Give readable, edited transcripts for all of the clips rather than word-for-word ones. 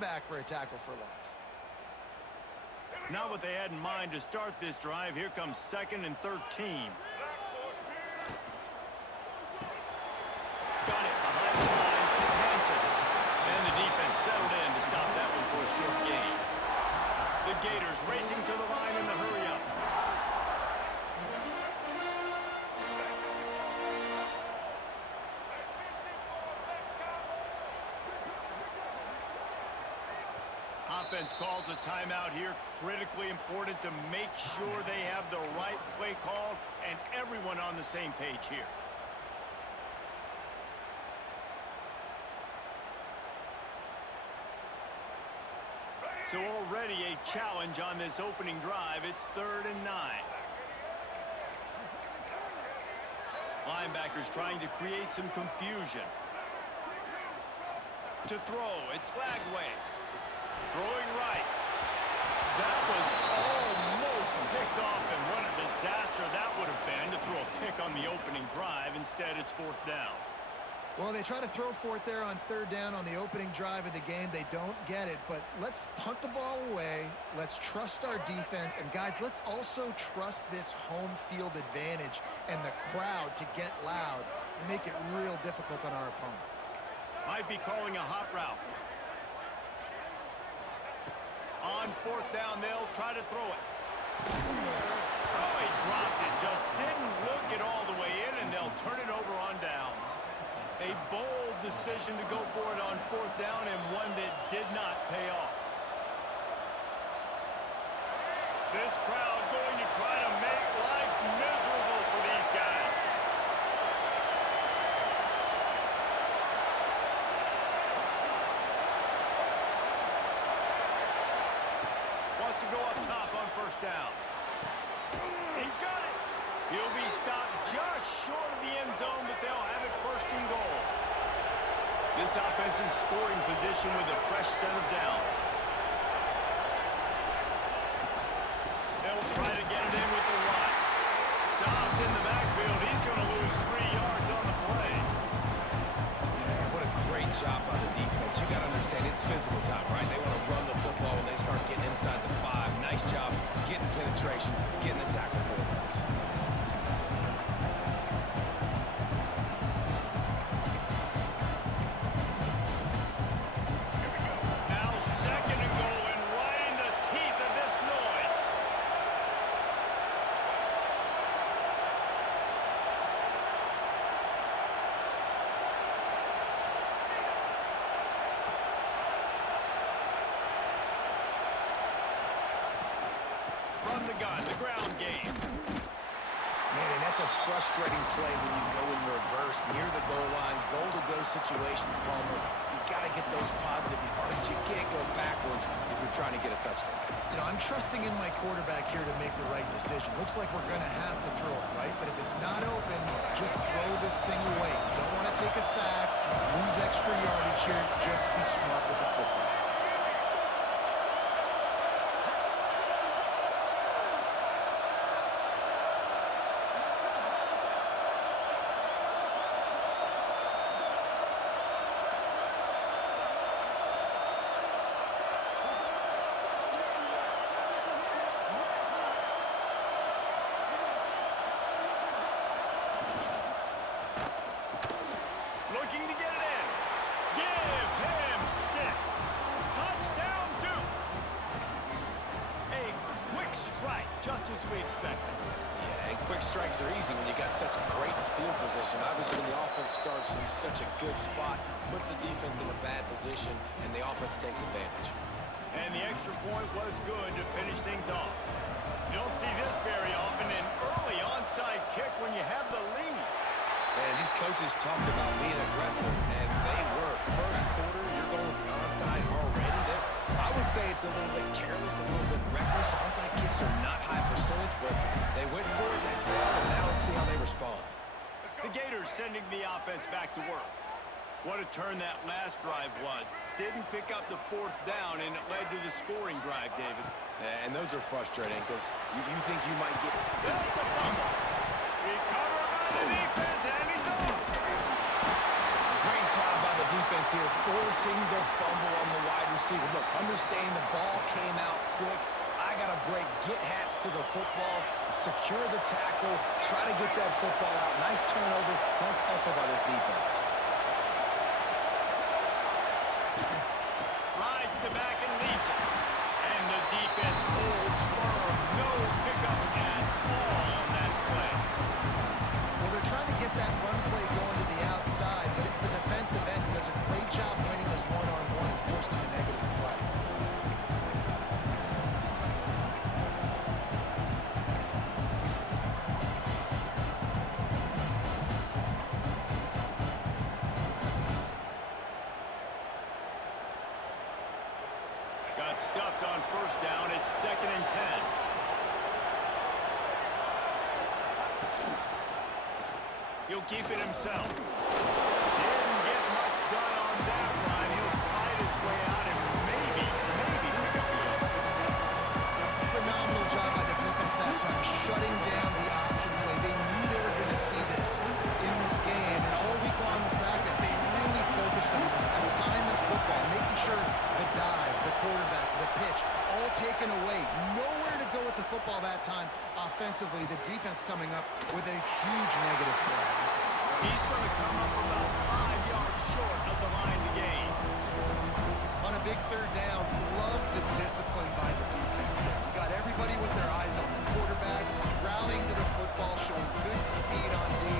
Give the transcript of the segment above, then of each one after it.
back for a tackle for loss. Not what they had in mind to start this drive. Here comes 2nd and 13. Got it behind the line. It's Hansen. And the defense settled in to stop that one for a short gain. The Gators racing to the line in the hurry-up. Offense calls a timeout here. Critically important to make sure they have the right play called and everyone on the same page here. So already a challenge on this opening drive. It's 3rd and 9. Linebackers trying to create some confusion. To throw, it's Flagway. Throwing right. That was almost picked off, and what a disaster that would have been to throw a pick on the opening drive. Instead, it's 4th down. Well, they try to throw for it there on 3rd down on the opening drive of the game. They don't get it, but let's punt the ball away. Let's trust our defense. And, guys, let's also trust this home field advantage and the crowd to get loud and make it real difficult on our opponent. Might be calling a hot route. On 4th down, they'll try to throw it. Oh, he dropped it. Just didn't look it all the way in, and they'll turn it over on downs. A bold decision to go for it on 4th down, and one that did not pay off. This crowd going to try to make life miserable for these guys. Wants to go up top on 1st down. He's got it. He'll be stopped just short of the end zone, but they'll have it 1st and goal. This offense in scoring position with a fresh set of downs. They'll try to get it in with the run. Stopped in the backfield. He's going to lose 3 yards on the play. Yeah, what a great job by the defense. You got to understand, it's physical time, right? They want to run the football when they start getting inside the 5. Nice job getting penetration, getting the tackle for the loss. Now 2nd and goal, and right in the teeth of this noise. From the gun, the ground game. Man, and that's a frustrating play when you go in reverse near the goal line, goal-to-go situations, Palmer. You got to get those positive yards. You can't go backwards if you're trying to get a touchdown. You know, I'm trusting in my quarterback here to make the right decision. Looks like we're going to have to throw it, right? But if it's not open, just throw this thing away. You don't want to take a sack, lose extra yardage here. Just be smart with the football. Looking to get it in. Give him 6. Touchdown, Duke. A quick strike, just as we expected. Yeah, and quick strikes are easy when you got such great field position. Obviously, when the offense starts in such a good spot, puts the defense in a bad position, and the offense takes advantage. And the extra point was good to finish things off. You don't see this very often, an early onside kick when you have the lead. And these coaches talked about being aggressive, and they were. First quarter, you're going with the onside already. I would say it's a little bit careless, a little bit reckless. Onside kicks are not high percentage, but they went for it, they failed, and now let's see how they respond. The Gators sending the offense back to work. What a turn that last drive was. Didn't pick up the 4th down, and it led to the scoring drive, David. And those are frustrating because you think you might get... That's a fumble. Recovered by the defense, and he's off. Great job by the defense defense here, forcing the fumble on the wide receiver. Look, understand the ball came out quick. I got to break, get hats to the football, secure the tackle, try to get that football out. Nice turnover, nice hustle by this defense. Rides to back and leaves it. And the defense holds firm. No pickup at all on that play. Well, they're trying to get that run play going to the outside, but it's the defensive end who does a great job winning this one-on-one and forcing the negative play. Got stuffed on first down. It's 2nd and 10. He'll keep it himself. Didn't get much done on that run. He'll fight his way out and maybe pick up the yard. Phenomenal job by the defense that time, shutting down the option play. They knew they were going to see this in this game, and all week long in practice, they really focused on this assignment football, making sure the dive, the quarterback, the pitch, all taken away. Nowhere to go with the football that time offensively. The defense coming up with a huge negative play. He's going to come up about 5 yards short of the line to gain. On a big third down, love the discipline by the defense there. You got everybody with their eyes on the quarterback, rallying to the football, showing good speed on D.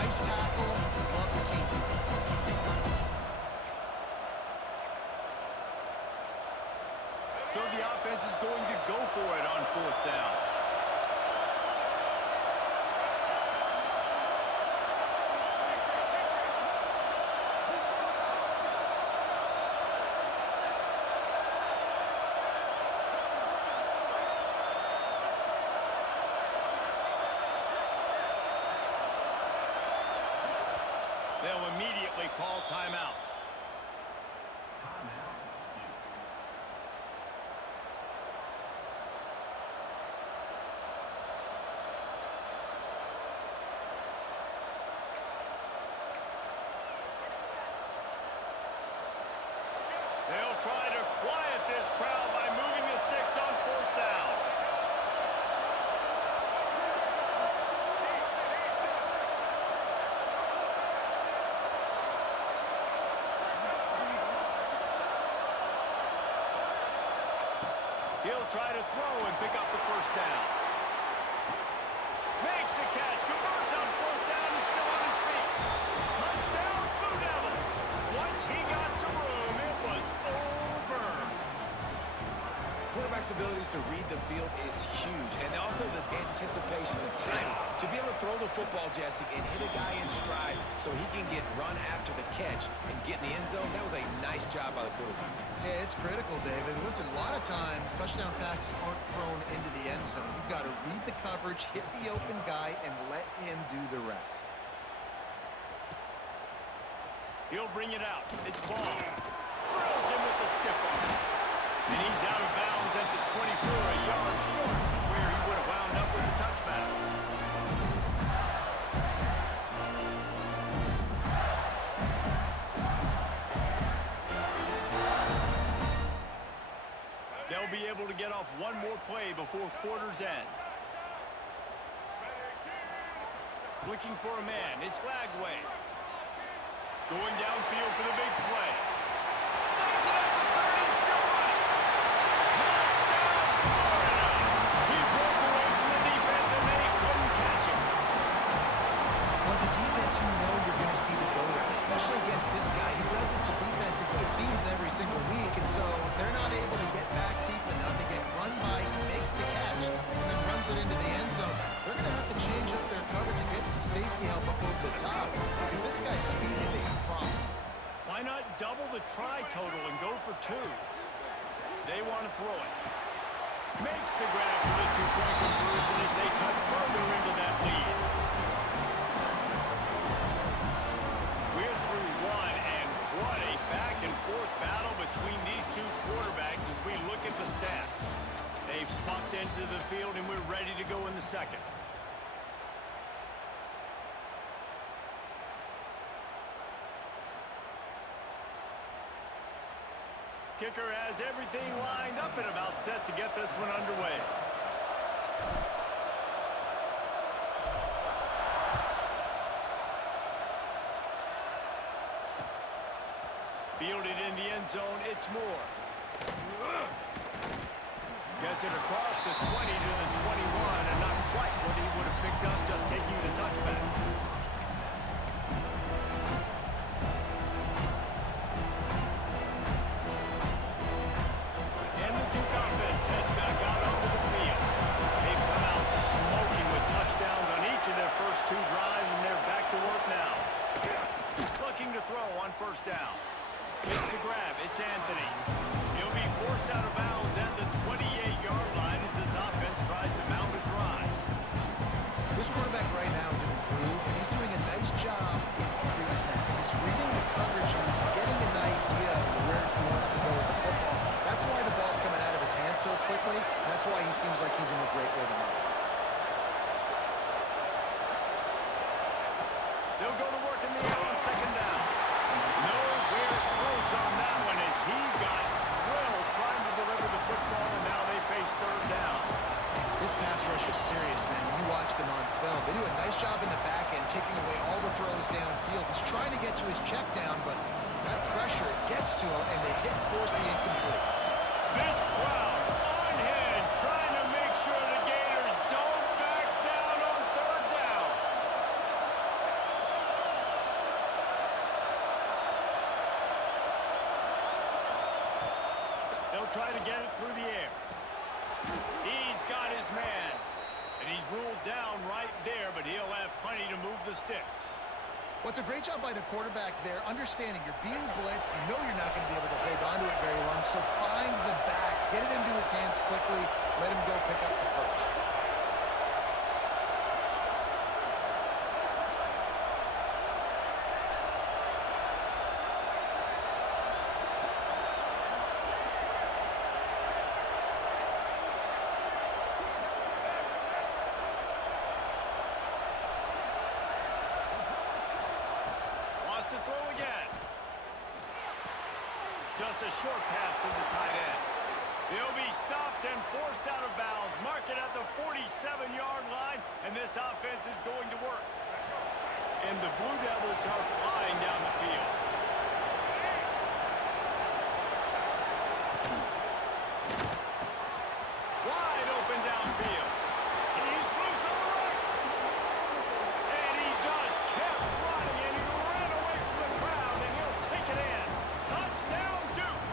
Nice tackle. Love the team defense. So the offense is going to go for it on 4th down. They'll immediately call timeout. They'll try to quiet this crowd by moving the sticks on 4th down. He'll try to throw and pick up the first down. Makes the catch, converts on 4th down, is still on his feet. Touchdown, Blue Devils. Once he got some room, it was over. Quarterback's abilities to read the field is huge, and also the anticipation, the timing. To be able to throw the football, Jesse, and hit a guy in stride so he can get run after the catch and get in the end zone, that was a nice job by the quarterback. Yeah, it's critical, David. Listen, a lot of times touchdown passes aren't thrown into the end zone. You've got to read the coverage, hit the open guy, and let him do the rest. He'll bring it out. It's Ball. Drills him with the stiff arm. And he's out of bounds at the 24, a yard short of where he would have wound up with the touchback. They'll be able to get off one more play before quarter's end. Looking for a man. It's Lagway. Going downfield for the big play. Snags it at the 30 and still running. Touchdown, Florida. He broke away from the defense and they couldn't catch him. Well, as a defense, you know you're going to see the go route, especially against this guy. He does it to defenses, it seems, every single week, and so they're not able to get back deep enough. They get run by, he makes the catch, and then runs it into the end zone. They're going to have to change up their coverage and get some safety help up over the top, because this guy's speed is a problem. Why not double the try total and go for 2? They want to throw it. Makes the grab for the 2-point conversion as they cut further into that lead. We're through one, and what a back-and-forth battle between these two quarterbacks as we look at the stats. They've swapped into the field, and we're ready to go in the second. Kicker has everything lined up and about set to get this one underway. Fielded in the end zone, it's Moore. Gets it across the 20 to the 21, and not quite what he would have picked up just taking the touchback. And the Duke offense heads back out onto the field. They've come out smoking with touchdowns on each of their first two drives, and they're back to work now. Looking to throw on first down. It's the grab. It's Anthony. He'll be forced out of bounds at the 28-yard line as this offense tries to mount a drive. This quarterback right now is improved, and he's doing a nice job pre-snap. He's reading the coverage, and he's getting an idea of where he wants to go with the football. That's why the ball's coming out of his hands so quickly. That's why he seems like he's in a great rhythm. They'll go to work in the air on second down. Nowhere close on that one as he got drilled trying to deliver the football, and now they face third down. This pass rush is serious, man. When you watch them on film, they do a nice job in the back end, taking away all the throws downfield. He's trying to get to his check down, but that pressure gets to him, and they force the incomplete. This crowd on hand trying to make sure the Gators don't back down on third down. They'll try to get it through the air. He's got his man. And he's ruled down right there, but he'll have plenty to move the sticks. What's a great job by the quarterback there, understanding you're being blitzed, you know you're not going to be able to hold on to it very long, so find the back, get it into his hands quickly, let him go pick up the first. To throw again. Just a short pass to the tight end. He'll be stopped and forced out of bounds. Mark it at the 47-yard line, and this offense is going to work. And the Blue Devils are flying down the field. Wide open downfield. He's loose on the right. And he just kept running, and he ran away from the crowd, and he'll take it in. Touchdown, Duke.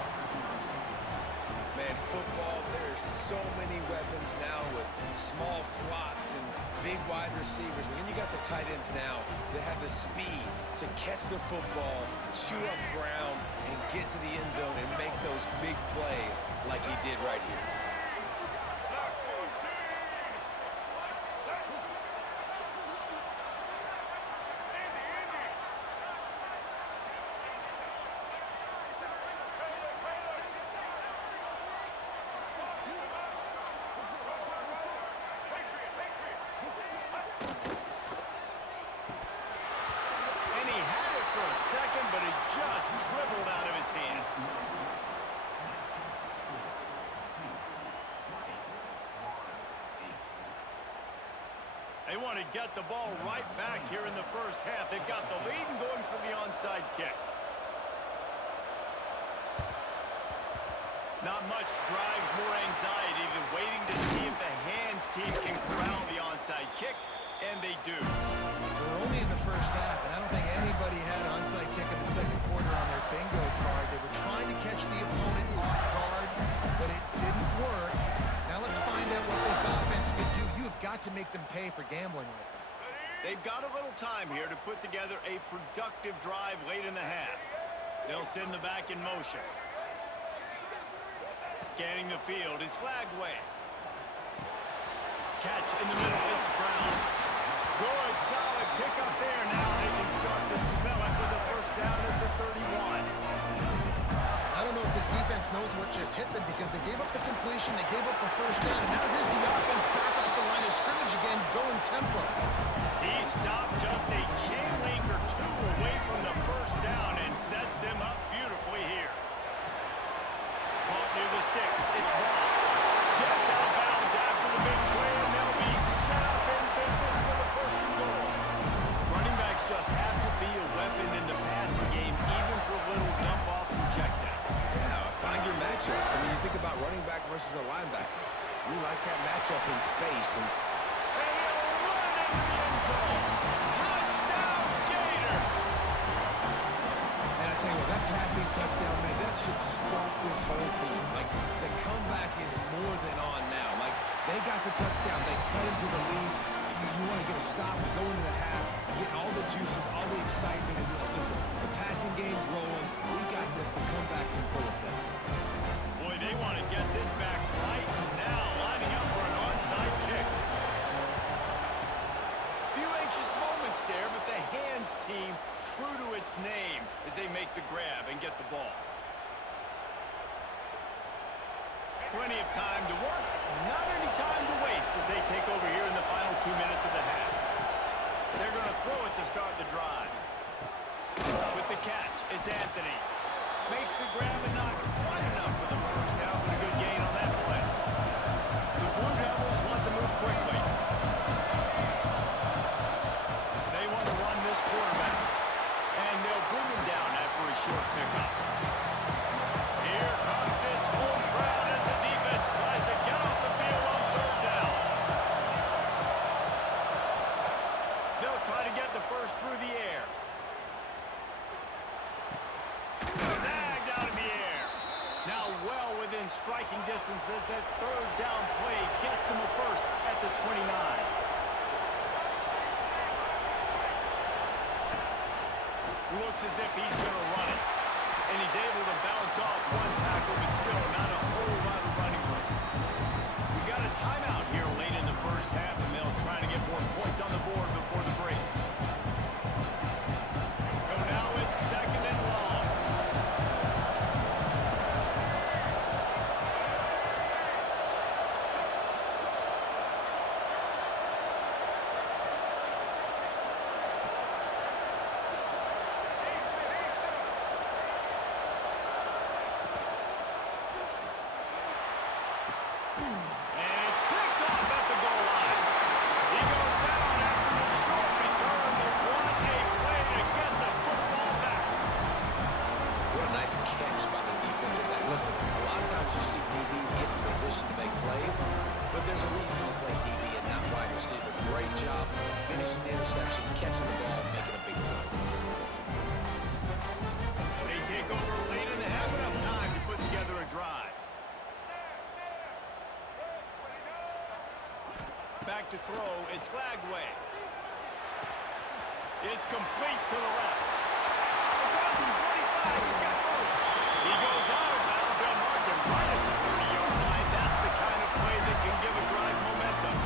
Man, football, there's so many weapons now with small slots and big wide receivers. And then you got the tight ends now that have the speed to catch the football, chew up ground, and get to the end zone and make those big plays like he did right here. But it just dribbled out of his hands. They want to get the ball right back here in the first half. They've got the lead and going for the onside kick. Not much drives more anxiety than waiting to see if the hands team can corral the onside kick, and they do. We're only in the first half, and I don't think anybody had onside kick in the second quarter on their bingo card. They were trying to catch the opponent off guard, but it didn't work. Now let's find out what this offense could do. You have got to make them pay for gambling like that. They've got a little time here to put together a productive drive late in the half. They'll send the back in motion. Scanning the field, it's Glagway. Catch in the middle, it's Brown. Good, solid pick up there. Now they can start to smell it with a first down at the 31. I don't know if this defense knows what just hit them because they gave up the completion, they gave up a first down, and now here's the offense back up at the line of scrimmage again, going tempo. He stopped just a chain link or two away from the first down and sets them up beautifully here. Caught near the sticks. It's blocked. Gets out of bounds after the big play, and they'll be set up in business with a first and goal. Running backs just have to be a weapon in the passing game, even for little dump-offs and checkdowns. Yeah, find your matchups. I mean, you think about running back versus a linebacker. We like that matchup in space. And he'll run into the end zone. Touchdown, Gator! I tell you what, that passing touchdown, man, that should spark this whole team. Like, the comeback is more than on now. Like, they got the touchdown. They cut into the lead. You want to get a stop and go into the half, get all the juices, all the excitement, and listen, the passing game's rolling. We got this. The comeback's in full effect. Boy, they want to get this back right now, lining up for an onside kick. Few anxious moments there, but the hands team true to its name as they make the grab and get the ball. Plenty of time to work, not any time to waste as they take over here in the final 2 minutes of the half. They're going to throw it to start the drive. With the catch, it's Anthony. Makes the grab and not quite enough for the first down, but a good gain on that play. The Blue Devils want to move quickly. They want to run this quarterback. And they'll bring him down after a short pickup. Here comes this home crowd as the defense tries to get off the field on third down. They'll try to get the first through the air. Snagged out of the air. Now well within striking distance as that third down play gets him a first at the 29. Looks as if he's going to run it. And he's able to bounce off one tackle, but still not a whole lot of running room. We got a timeout here late in the first half, and they'll try to get more points on the board before the break. So now it's second and long. And it's picked off at the goal line. He goes down after a short return, but what a play to get the football back. What a nice catch by the defense in that. Listen, a lot of times you see DBs get in position to make plays, but there's a reason they play DB and not wide receiver. Great job finishing the interception, catching the ball, making a big play. They take over late and they have enough time to put together a drive. Back to throw, it's Lagway. It's complete to the left. Across the 25, he's got room. He goes out of bounds, they'll mark him right at the 30-yard line. That's the kind of play that can give a drive momentum.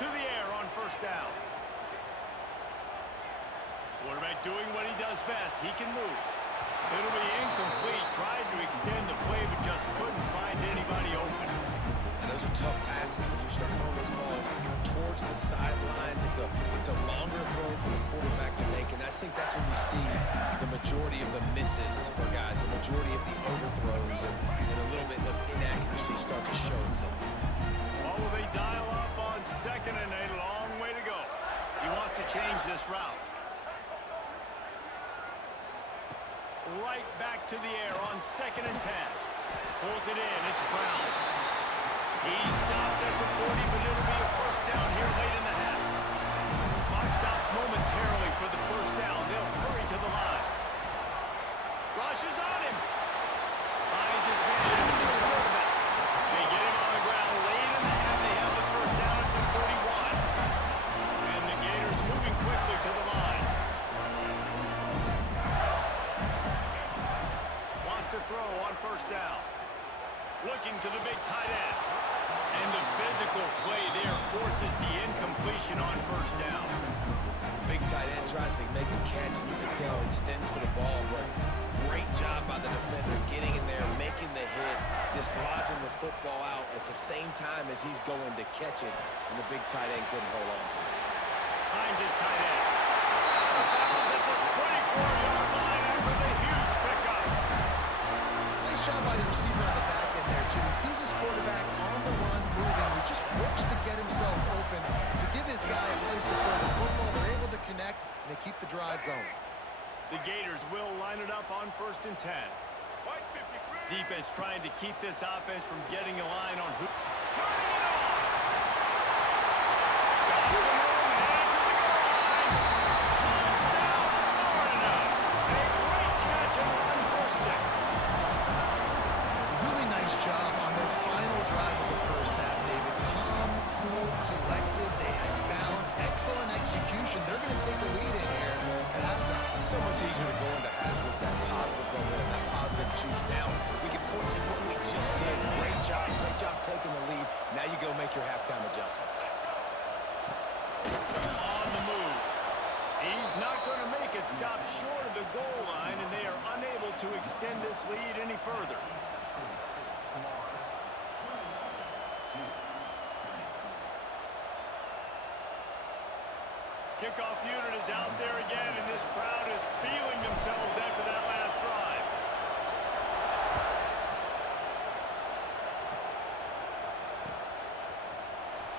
To the air on first down. Quarterback doing what he does best. He can move. It'll be incomplete. Tried to extend the play, but just couldn't find anybody open. And those are tough passes when you start throwing those balls towards the sidelines. It's a longer throw for the quarterback to make, and I think that's when you see the majority of the misses for guys, the majority of the overthrows, and a little bit of inaccuracy start to show itself. Well, will they dial up on second and a long way to go? He wants to change this route. Right back to the air on second and 10. Pulls it in. It's Brown. He stopped at the 40, but it'll be a first down here late in the half. Clock stops momentarily for the first down. They'll hurry to the line. Rushes on him. Finds his man after the start of it. They get him on the ground late in the half. They have the first down at the 41. And the Gators moving quickly to the line. To throw on first down. Looking to the big tight end. And the physical play there forces the incompletion on first down. Big tight end tries to make a catch, and you can tell extends for the ball, but great job by the defender getting in there, making the hit, dislodging the football out at the same time as he's going to catch it, and the big tight end couldn't hold on to it. Finds his tight end. receiver on the back end there, too. He sees his quarterback on the run moving. He just works to get himself open, to give his guy a place to throw the football. They're able to connect, and they keep the drive going. The Gators will line it up on 1st and 10. Defense trying to keep this offense from getting a line on who. Turning it on! Got some room, headed to the goal line. Touchdown, Florida! A great catch and run for 6. Really nice job on their final drive of the first half, David. Calm, cool, collected. They had balance, excellent execution. They're going to take a lead in here at halftime. It's so much easier to go into half with that positive momentum, that positive juice. Now we can point to what we just did. Great job taking the lead. Now you go make your halftime adjustments. On the move. He's not going to make it stop short of the goal line, and they are unable to extend this lead any further. Kickoff unit is out there again, and this crowd is feeling themselves after that last drive.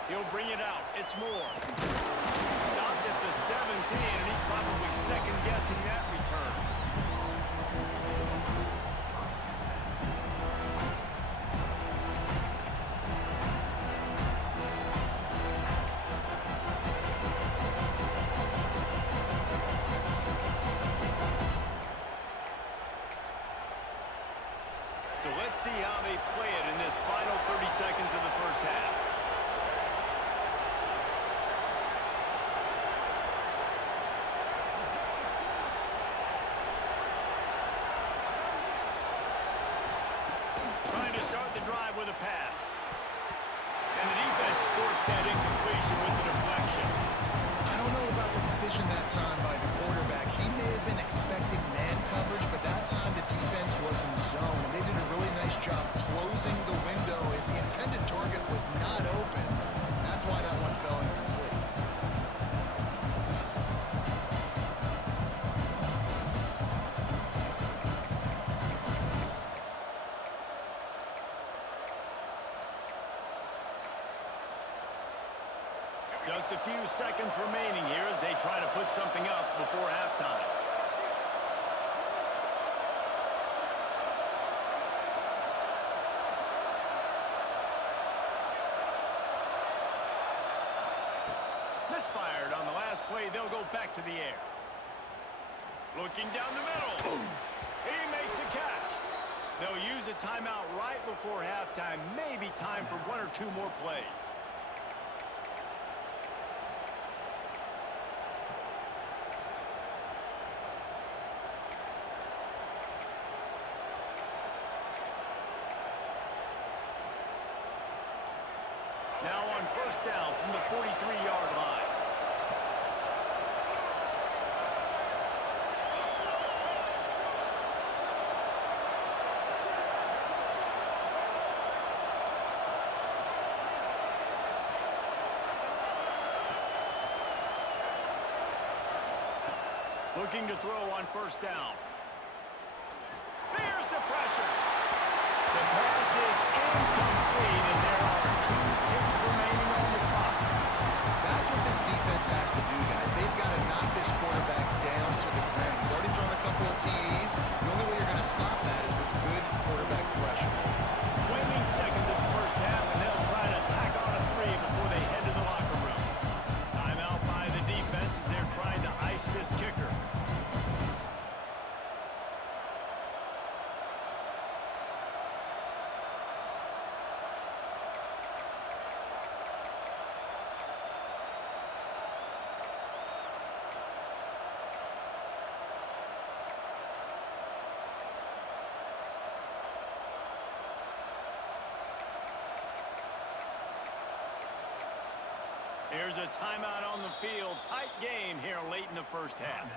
He'll bring it out. It's Moore. Stopped at the 17, and he's probably second-guessing that return. So let's see how they play it in this final 30 seconds of the first half. Trying to start the drive with a pass. And the defense forced that incompletion with the deflection. I don't know about the decision that time by the quarterback. He may have been expecting man coverage, but that time the defense was in zone, and they did a really nice job closing the window. If the intended target was not open, that's why that one fell incomplete. Just a few seconds remaining here as they try to put something up before halftime. Misfired on the last play. They'll go back to the air. Looking down the middle. He makes a catch. They'll use a timeout right before halftime. Maybe time for 1 or 2 more plays. Now on 1st down from the 43-yard line. Looking to throw on 1st down. There's the pressure. The pass is incomplete, and there are 2 ticks remaining on the clock. That's what this defense has to do, guys. They've got to knock this quarterback down to the ground. He's already thrown a couple of TDs. The only way you're going to stop that is with good quarterback pressure. Waning seconds of the first half, and they'll try to tack on a 3 before they head to the locker room. Timeout by the defense as they're trying to ice this kicker. Here's a timeout on the field. Tight game here late in the first half.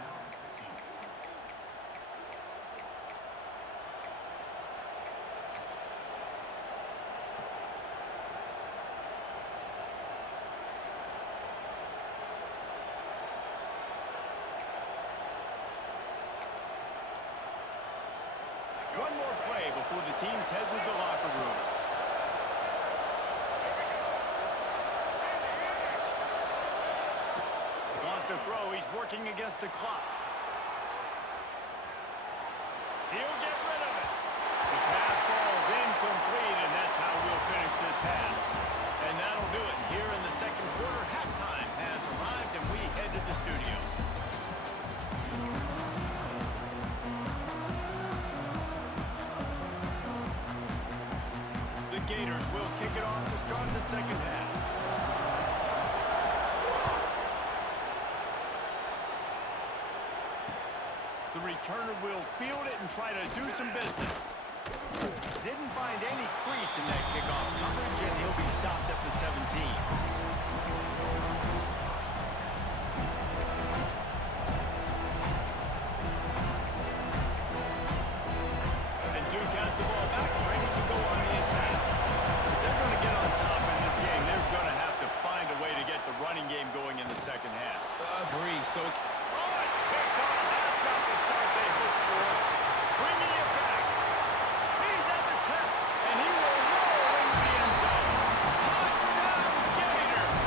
One more play before before the teams head to the locker rooms. Wants to throw. He's working against the clock. He'll get rid of it. The pass falls incomplete, and that's how we'll finish this half. And that'll do it. Here in the second quarter, halftime has arrived, and we head to the studio. The Gators will kick it off to start the second half. The returner will field it and try to do some business. Didn't find any crease in that kickoff coverage, and he'll be stopped at the 17. And Duke has the ball back, ready to go on the attack. If they're going to get on top in this game, they're going to have to find a way to get the running game going in the second half. Agree. So Oh, it's picked off. That's not the start they hoped for. Bringing it back. He's at the 10, and he will roll into the end zone. Touchdown, Gators!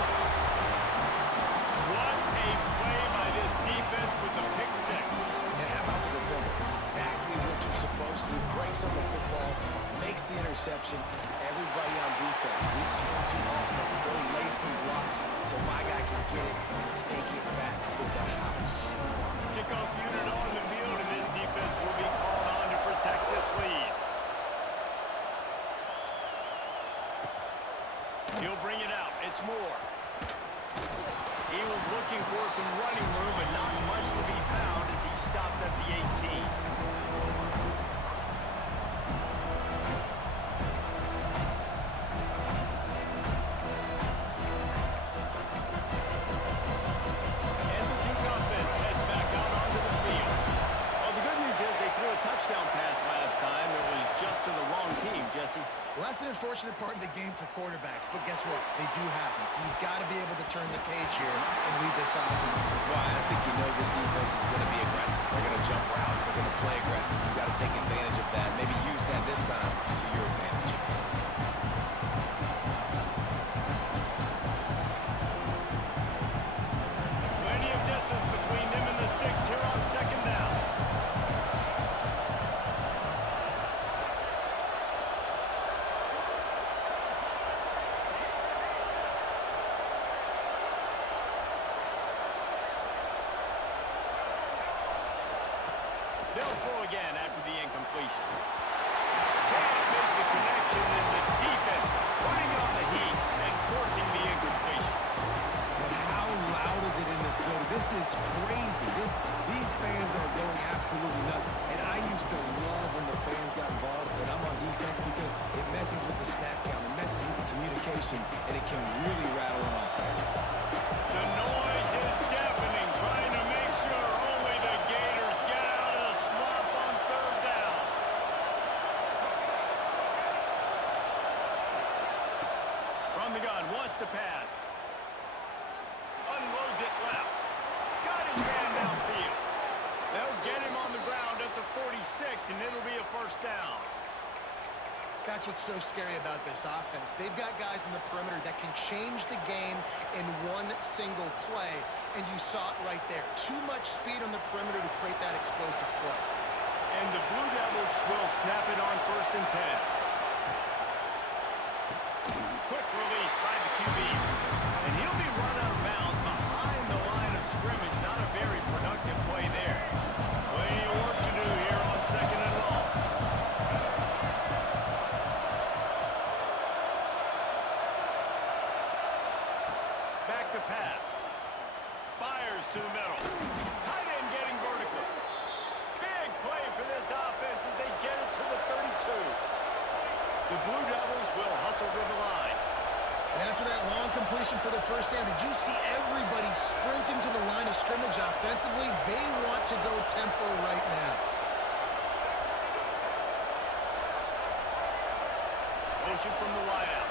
What a play by this defense with the pick six. And how about the defender? Exactly what you're supposed to do. Breaks on the football, makes the interception. Everybody on defense, return to offense, go lay some blocks so my guy can get it and take it back to the house. Kickoff unit on the field, and this defense will be called on to protect this lead. He'll bring it out. It's Moore. He was looking for some running room, but not much to be found as he stopped at the 18. And the Duke offense heads back out onto the field. Well, the good news is they threw a touchdown pass last time. It was just to the wrong team, Jesse. Well, that's an unfortunate part of the game for quarterbacks, but guess what? They do happen. So you've got to be able to turn the page here and lead this offense. Well, I think you know this defense is going to be aggressive. They're going to jump routes. They're going to play aggressive. You've got to take advantage of that. Maybe use that this time to your advantage. Plenty of distance between them and the sticks here on second down. They'll throw again after the incompletion. Can't make the connection, and the defense putting on the heat and forcing the incompletion. But how loud is it in this building? This is crazy. These fans are going absolutely nuts. And I used to love when the fans got involved, and I'm on defense because it messes with the snap count, it messes with the communication, and it can really rattle an offense. The noise is deafening, trying to make sure only the Gators get out of the swamp on third down. From the gun, wants to pass. Unloads it left. Got his man downfield. They'll get him on the ground at the 46, and it'll be a first down. That's what's so scary about this offense. They've got guys in the perimeter that can change the game in one single play, and you saw it right there. Too much speed on the perimeter to create that explosive play. And the Blue Devils will snap it on first and 10. Quick release by the QB. And he'll be run out of bounds behind the line of scrimmage. Not a very productive play there. Plenty of work to do here on second and long. Back to pass. Fires to the middle. Tight end getting vertical. Big play for this offense as they get it to the 32. The Blue Devils will hustle to the line. And after that long completion for the first down, did you see everybody sprinting to the line of scrimmage offensively? They want to go tempo right now. Motion from the wideout.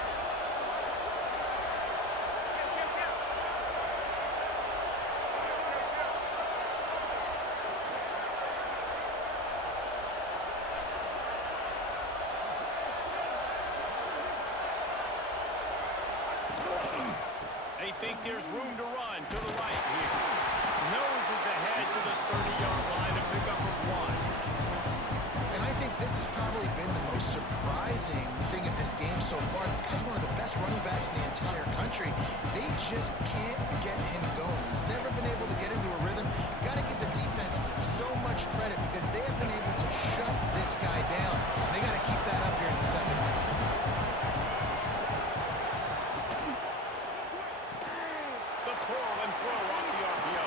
think there's room to run to the right here. Noses ahead to the 30-yard line to pick up a 1. And I think this has probably been the most surprising thing in this game so far. This guy's one of the best running backs in the entire country. They just can't get him going. He's never been able to get into a rhythm. You got to give the defense so much credit because they have been able to shut this guy down. And they got to keep that up here in the second half. The pull and throw off the RPO.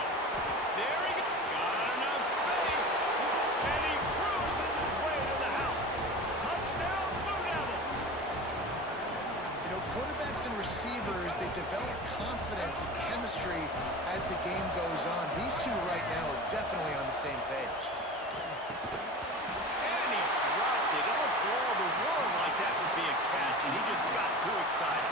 There he goes. Got enough space. And he cruises his way to the house. Touchdown, Blue Devils. You know, quarterbacks and receivers, they develop confidence and chemistry as the game goes on. These two right now are definitely on the same page. And he dropped it. Oh, for all the world like that would be a catch, and he just got too excited.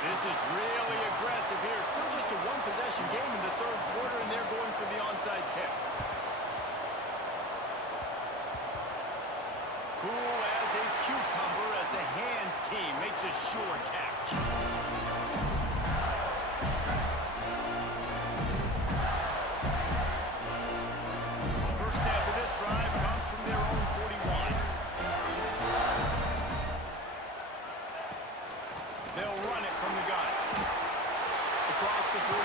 This is really aggressive here. Still just a one-possession game in the third quarter, and they're going for the onside kick. Cool as a cucumber as the hands team makes a sure catch. First snap of this drive comes from their own 41. They'll run it from the gun. Across the 45.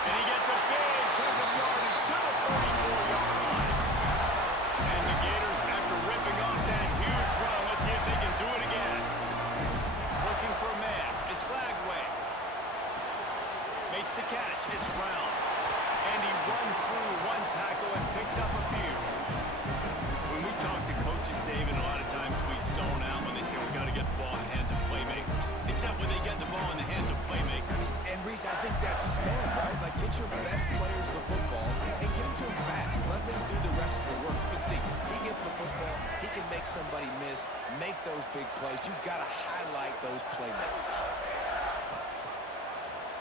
And he gets a big chunk of yardage to the 44-yard line. And the Gators, after ripping off that huge run, let's see if they can do it again. Looking for a man. It's Lagway. Makes the catch. It's Brown. And he runs through one tackle and picks up a few. When we talk to coaches, David, a lot of times we zone out when they say we got to get the ball in the hands of playmakers. Except when they get the ball in the hands of playmakers. And Reese, I think that's smart, right? Like, get your best players the football and get them to them fast. Let them do the rest of the work. You can see, he gets the football, he can make somebody miss, make those big plays. You've got to highlight those playmakers.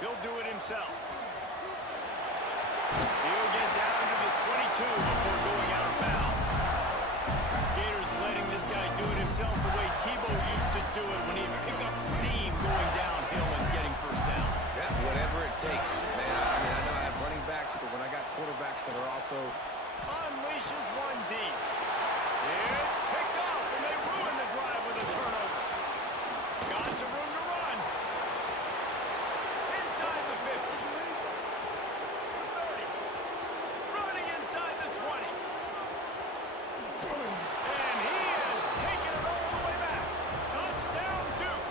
He'll do it himself. He'll get down to the 22 before going out of bounds. Gators letting this guy do it himself the way Tebow used to do it when he'd pick up steam going downhill and getting first downs. Yeah, whatever it takes, man. I mean, I know I have running backs, but when I got quarterbacks that are also... Unleashes one deep. It's picked off, and they ruin the drive with a turnover. Got some room to run. Inside the 50. The 30. Running inside the 20. And he has taken it all the way back. Touchdown, Duke.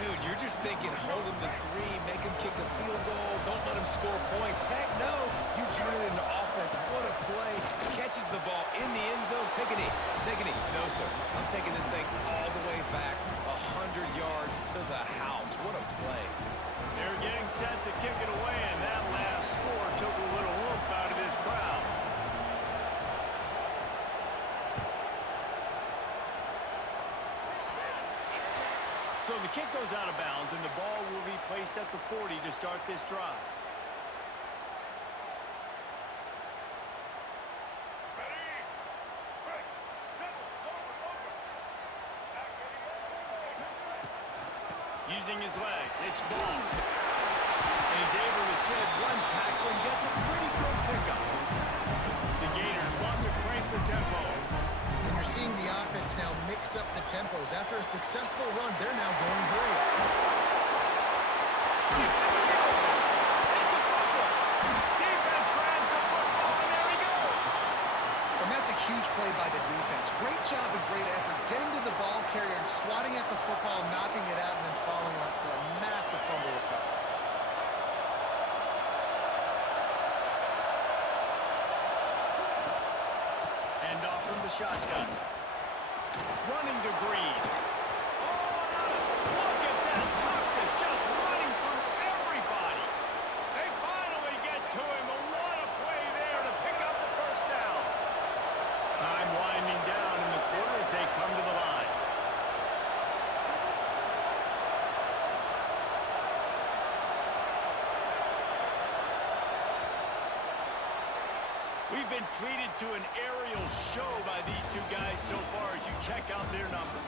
Dude, you're just thinking, hold him to 3, make him kick a field goal, don't let him score points. Heck no, you turn it into offense. What a play. Catches the ball in the end zone. Take a knee. Take a knee. No, sir. I'm taking this thing all the way back 100 yards to the house. What a play. They're getting set to kick it away, and that last score took a little whoop out of this crowd. So the kick goes out of bounds, and the ball will be placed at the 40 to start this drive. Using his legs, it's Ball. And he's able to shed one tackle and gets a pretty good pickup. The Gators want to crank the tempo. And you're seeing the offense now mix up the tempos. After a successful run, they're now going hurry. It's in the open. It's a fumble. Defense grabs the football, and there he goes. And that's a huge play by the defense. Great job and great effort getting to the ball carrier and swatting at the football, knocking it out, and then following up for a massive fumble recovery. And off from the shotgun. Running to Green. Oh, look at that toughness, just running through everybody. They finally get to him, and what a play there to pick up the first down. Time winding down in the quarter as they come to the line. We've been treated to an aerial show by these two guys so far as you check out their numbers.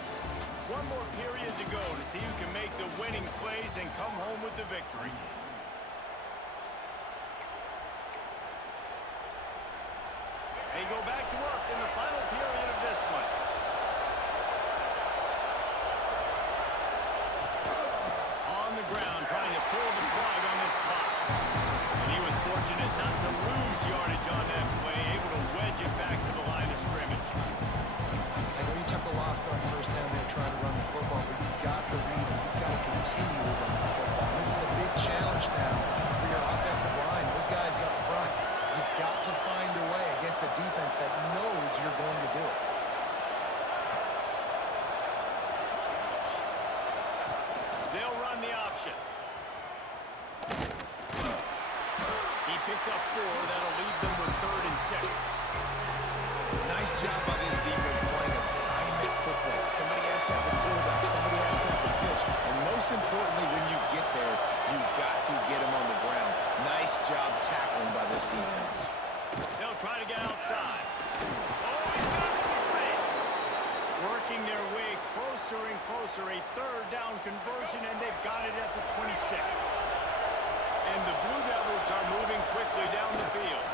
One more period to go to see who can make the winning plays and come home with the victory. They go back to work in the final period of this one. On the ground, trying to pull the plug on this clock. And he was fortunate not to lose yardage on that play, able to wedge it back to the line of scrimmage. I know you took a loss on first down there trying to run the football, but you've got the lead and you've got to continue to run the football. And this is a big challenge now for your offensive line. Those guys up front, you've got to find a way against a defense that knows you're going to do it. They'll run the option. He picks up 4. That'll leave them with 3rd and 6. Nice job by this defense playing assignment football. Somebody has to have the quarterback. Somebody has to have the pitch. And most importantly, when you get there, you've got to get him on the ground. Nice job tackling by this defense. They'll try to get outside. Oh, he's got some space. Working their way closer and closer. A 3rd down conversion, and they've got it at the 26. And the Blue Devils are moving quickly down the field.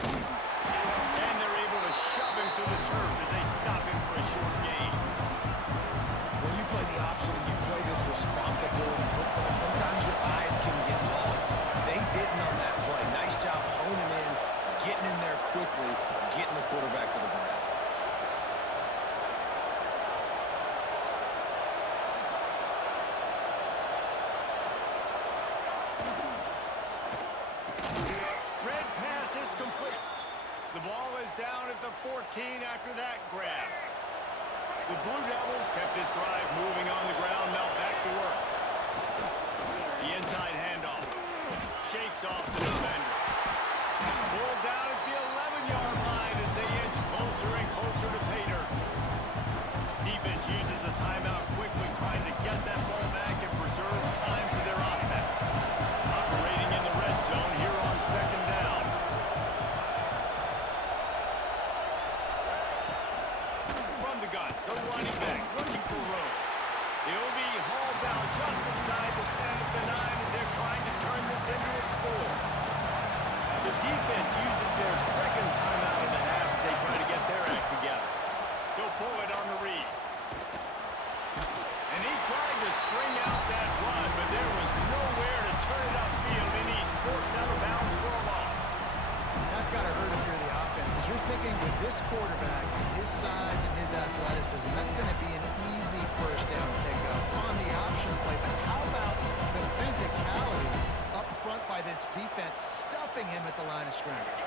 And they're able to shove him to the turf as they stop him for a short gain. When you play the option and you play this responsibility football, sometimes your eyes can get lost. They didn't on that play. Nice job honing in, getting in there quickly, getting the quarterback to the ground. Red pass, it's complete. The ball is down at the 14 after that grab. The Blue Devils kept this drive moving on the ground, now back to work. The inside handoff. Shakes off the defender. Pulled down at the 11-yard line as they inch closer and closer to pay dirt. Defense uses a timeout quickly, trying to get that ball back and preserve time for their offense. Operating in the red zone here on 2nd down. From the gun, the running back looking for room. He'll be hauled down just inside the 10 at the 9 as they're trying to turn this into a score. The defense uses their 2nd timeout of the half as they try to get their act together. He'll pull it on the read. And he tried to string out that run, but there was nowhere to turn it upfield, and he's forced out of bounds for a loss. That's got to hurt if you're the offense, because you're thinking with this quarterback and his size and his athleticism, that's going to be an easy first down pickup on the option play. But how about the physicality up front by this defense, stuffing him at the line of scrimmage?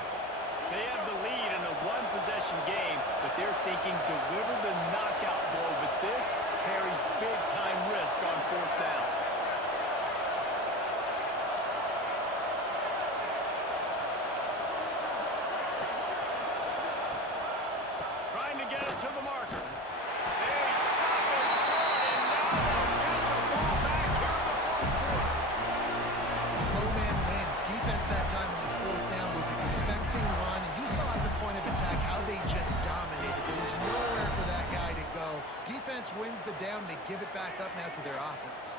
They have the lead in a one-possession game, but they're thinking deliver the knockout blow, but this carries big-time risk on 4th down. Trying to get it to the marker. They stop it short, and now they'll get the ball back here in the 4th quarter. Low man wins. Defense that time on 4th down was expecting run. And you saw at the point of attack how they just dominated. There was nowhere for that guy to go. Defense wins the down. They give it back up now to their offense.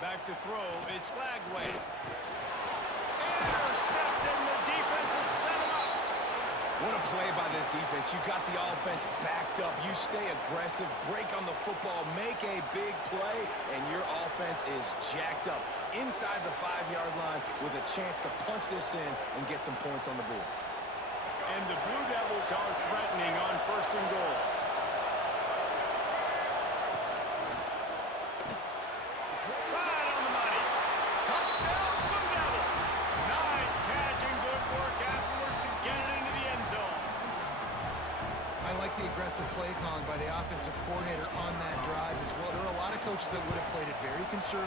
Back to throw. It's Flagway. Intercepted, and the defense has set him up. What a play by this defense. You got the offense backed up. You stay aggressive, break on the football, make a big play, and your offense is jacked up inside the 5-yard line with a chance to punch this in and get some points on the board. And the Blue Devils are threatening on 1st and goal. Right on the money. Touchdown, Blue Devils. Nice catch and good work afterwards to get it into the end zone. I like the aggressive play calling by the offensive coordinator on that drive as well. There are a lot of coaches that would have played it very conservative.